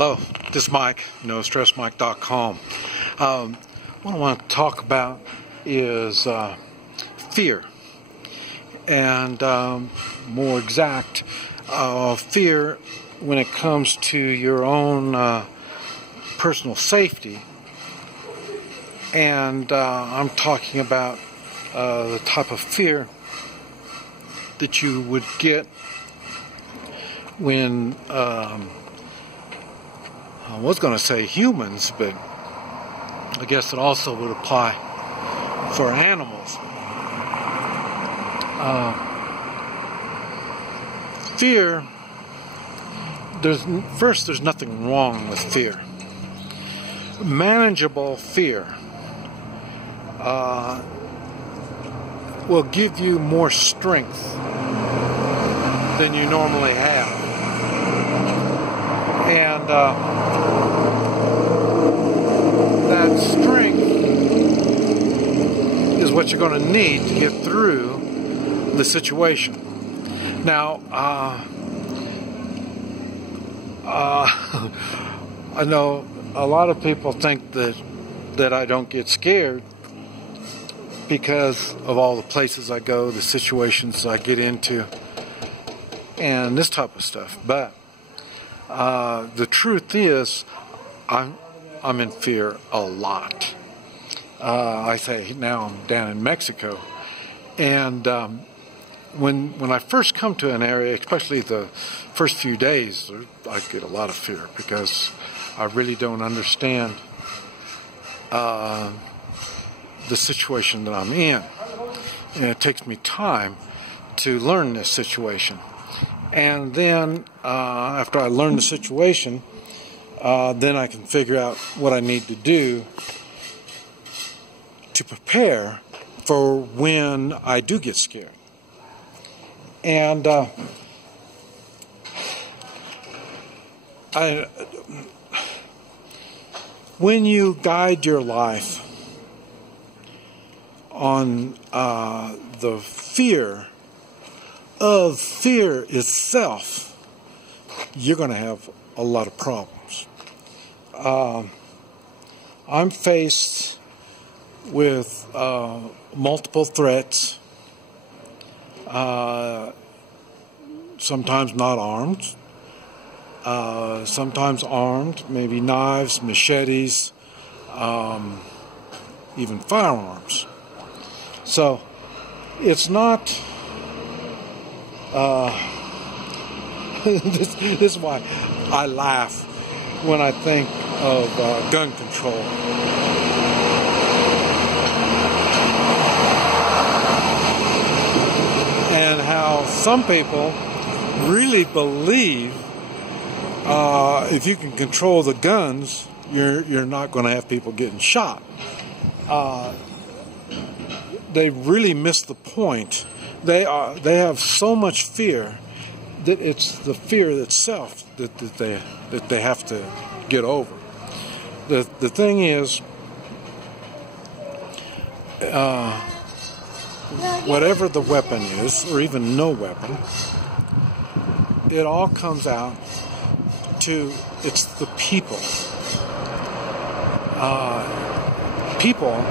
Hello, this is Mike, NoStressMike.com. What I want to talk about is fear, and more exact, fear when it comes to your own personal safety. And I'm talking about the type of fear that you would get when I was going to say humans, but I guess it also would apply for animals. Fear, there's nothing wrong with fear. Manageable fear will give you more strength than you normally have. And that strength is what you're going to need to get through the situation. Now, I know a lot of people think that I don't get scared because of all the places I go, the situations I get into, and this type of stuff. But the truth is, I'm in fear a lot. I say now I'm down in Mexico, and when I first come to an area, especially the first few days, I get a lot of fear because I really don't understand the situation that I'm in, and it takes me time to learn this situation. And then after I learn the situation, then I can figure out what I need to do to prepare for when I do get scared. And when you guide your life on the fear of fear itself, you're going to have a lot of problems. I'm faced with multiple threats, sometimes not armed, sometimes armed, maybe knives, machetes, even firearms. So it's not this is why I laugh when I think of gun control. And how some people really believe if you can control the guns, you're not going to have people getting shot. They really miss the point. They have so much fear that it's the fear itself that they have to get over. The thing is, whatever the weapon is, or even no weapon, it all comes out to it's the people. People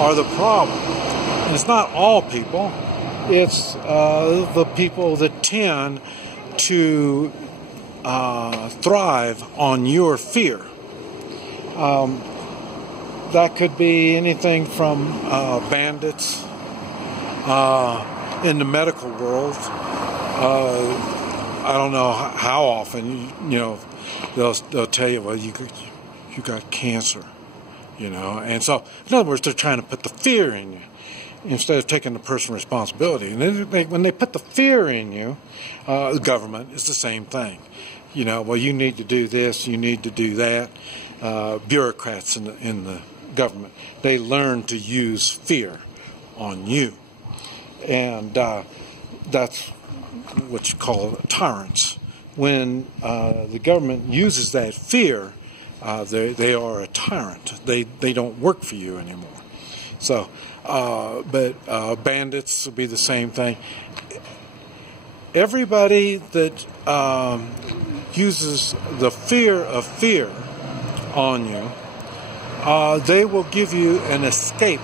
are the problem. And it's not all people. It's the people that tend to thrive on your fear. That could be anything from bandits in the medical world. I don't know how often they'll tell you, well, you got cancer, and so in other words, they're trying to put the fear in you instead of taking the personal responsibility. And then when they put the fear in you, the government is the same thing. Well, you need to do this, you need to do that. Bureaucrats in the government, they learn to use fear on you, and that's what you call tyrants. When the government uses that fear, they are a tyrant. They don't work for you anymore. So, but bandits will be the same thing. everybody that uses the fear of fear on you, they will give you an escape.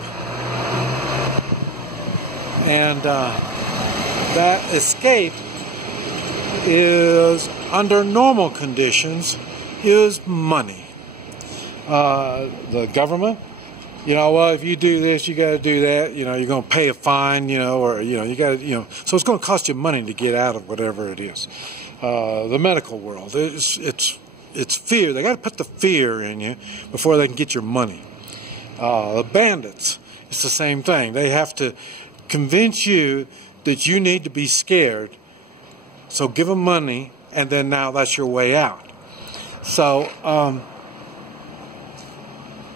And that escape is, under normal conditions, is money. The government, well, if you do this, you got to do that. You're going to pay a fine, or you got to, so it's going to cost you money to get out of whatever it is. The medical world, it's fear. They got to put the fear in you before they can get your money. The bandits, it's the same thing. They have to convince you that you need to be scared. So give them money, and then now that's your way out. So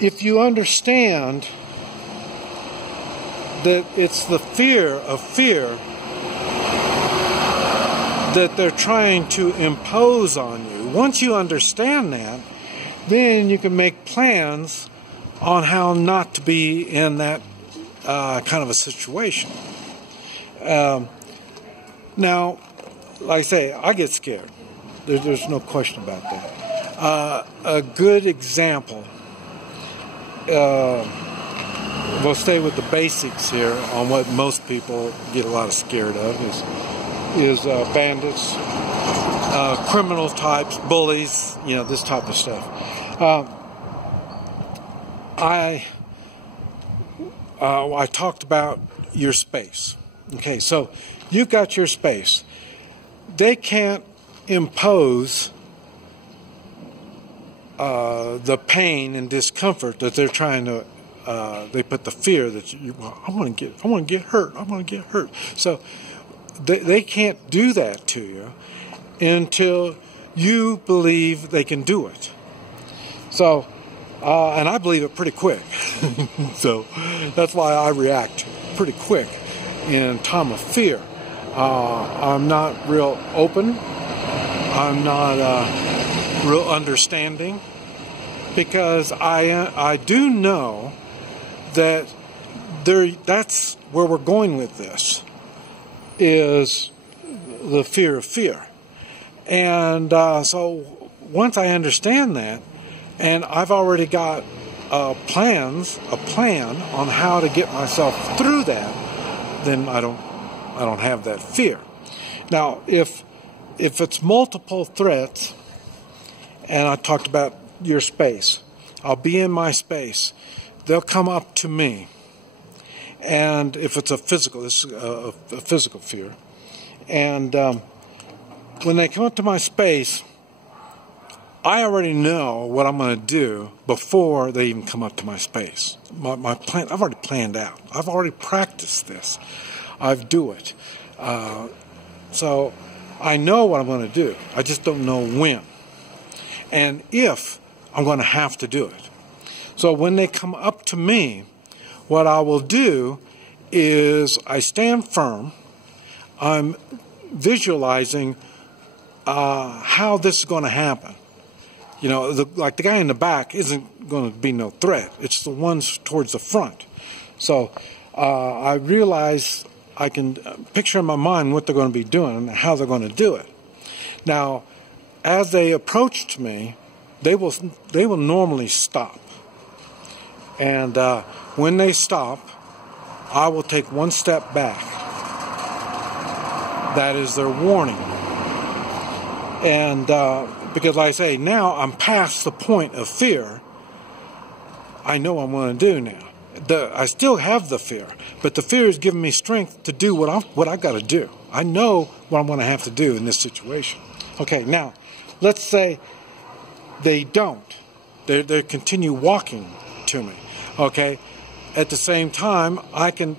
if you understand that it's the fear of fear that they're trying to impose on you, once you understand that, then you can make plans on how not to be in that kind of a situation. Now, like I say, I get scared. There's no question about that. A good example, we'll stay with the basics here on what most people get a lot of scared of is bandits, criminal types, bullies, this type of stuff. I talked about your space. Okay, so you've got your space. They can't impose the pain and discomfort that they're trying to. They put the fear that I want to get hurt. So they can't do that to you until you believe they can do it. So, and I believe it pretty quick. So that's why I react pretty quick in time of fear. I'm not real open. I'm not real understanding, because I do know that that's where we're going with this, is the fear of fear. And so once I understand that, and I've already got a plan on how to get myself through that, then I don't have that fear. Now, if it's multiple threats, and I talked about your space, I'll be in my space. They'll come up to me, and if it's this is a physical fear, and when they come up to my space, I already know what I'm going to do before they even come up to my space. My plan, I've already planned out. I've already practiced this. I do it. So I know what I'm going to do. I just don't know when. And if I'm going to have to do it. So when they come up to me, what I will do is I stand firm. I'm visualizing how this is going to happen. Like the guy in the back isn't going to be no threat. It's the ones towards the front. So I realize I can picture in my mind what they're going to be doing and how they're going to do it. Now, as they approached me, they will normally stop. And when they stop, I will take one step back. That is their warning. And because, like I say, now I'm past the point of fear. I know what I'm going to do now. I still have the fear, but the fear is giving me strength to do what I got to do. I know what I'm going to have to do in this situation. Okay, now let's say they don't. They continue walking to me. Okay, at the same time, I can.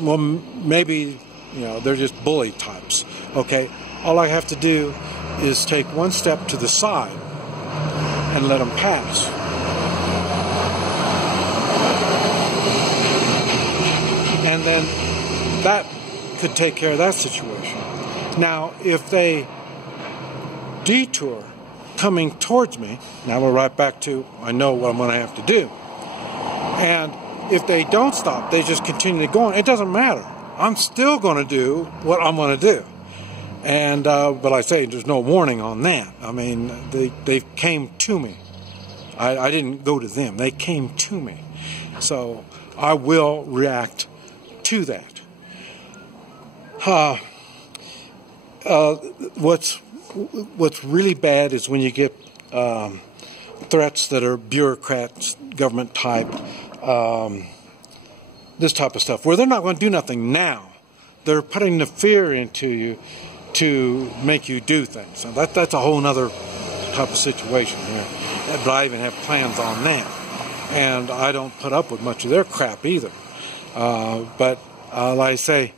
Well, maybe they're just bully types. Okay, all I have to do is take one step to the side and let them pass. And then that could take care of that situation. Now, if they detour coming towards me, now we're right back to I know what I'm going to have to do. And if they don't stop, they just continue going, it doesn't matter. I'm still going to do what I'm going to do. And but I say there's no warning on that. I mean, they came to me. I didn't go to them. They came to me. So I will react to that. What's really bad is when you get threats that are bureaucrats, government type, this type of stuff, where they're not going to do nothing now. They're putting the fear into you to make you do things. So that's a whole other type of situation here. But I even have plans on that. And I don't put up with much of their crap either. But like I say,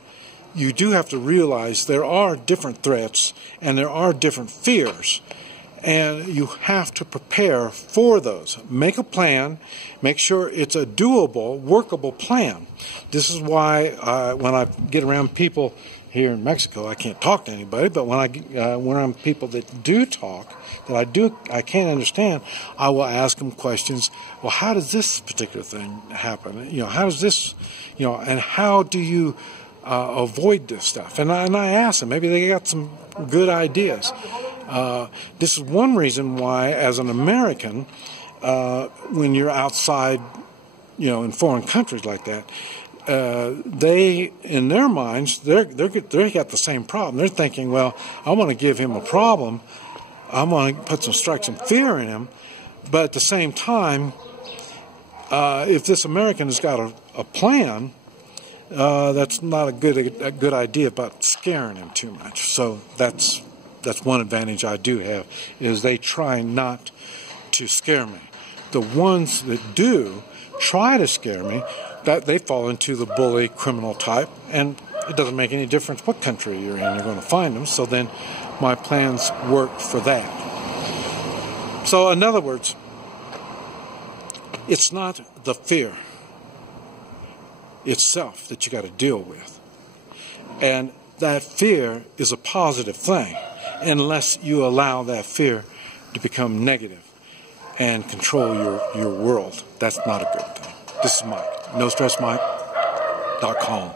you do have to realize there are different threats and there are different fears. And you have to prepare for those. Make a plan. Make sure it's a doable, workable plan. This is why when I get around people here in Mexico, I can't talk to anybody, but when I'm around people that do talk, that I can't understand, I will ask them questions. Well, how does this particular thing happen? You know, how does this, you know, and how do you avoid this stuff? And I ask them. Maybe they got some good ideas. This is one reason why, as an American, when you're outside, you know, in foreign countries like that, they, in their minds, they got the same problem. They're thinking, well, I want to give him a problem. I want to put some strike some fear in him. But at the same time, if this American has got a plan, that's not a good idea about scaring him too much. So that's one advantage I do have, is they try not to scare me. The ones that do try to scare me, that they fall into the bully criminal type, and it doesn't make any difference what country you're in, you're going to find them. So then my plans work for that. So in other words, it's not the fear itself that you got to deal with. And that fear is a positive thing, unless you allow that fear to become negative and control your world. That's not a good thing. This is Mike. NoStressMike.com.